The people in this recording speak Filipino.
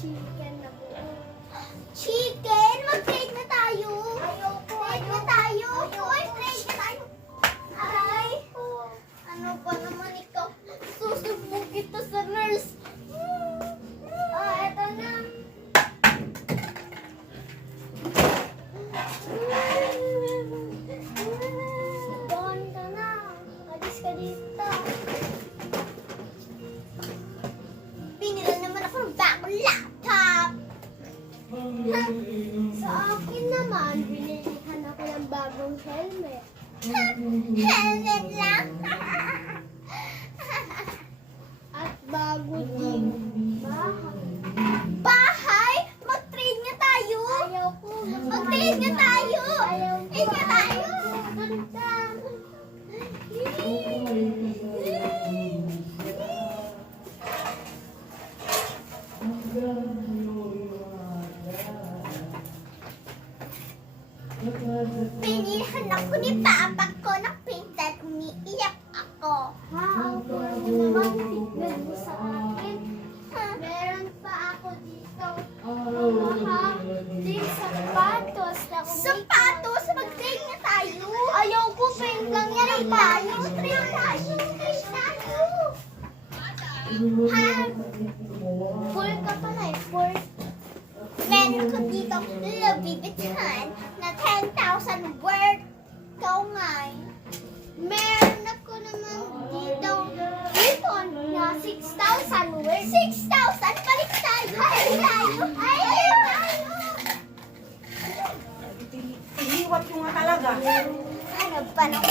chicken na buo. Chicken? Mag-trade na tayo. Ayoko. Trade na tayo. Hoy, trade na tayo. Aray. Ano ba naman ikaw? Susubok kita sa nurse. Eto na. Doon ka na. Alis ka dito. Binila naman ako ng bagong laptop. Sa akin naman, binilihan ako ng bagong helmet. Helmet lang. At bago din bahay. Bahay? Mag-trade nga tayo. Ayaw ko. Mag-trade nga tayo. Ayaw ko. Trade nga tayo. Ganda. Binilhan ako ni Papa ko ng printer. Umiiyak ako. Ha? Ang pwede naman tignan mo sa akin. Meron pa ako dito. Ha? Di sapatos na Sapatos, mag-trade nga tayo. Ayaw ko, pen lang yan. Trade tayo. Trade tayo. Trade tayo. Ha? Full ka pala eh. Full. Meron ko dito Louboutin na 10,000 worth. Ikaw nga eh. Meron ako naman dito iPhone na 6,000 worth. 6,000? Balik tayo. Ay, tayo. Ay, tayo. Iniwat ko nga talaga. Ano ba naman?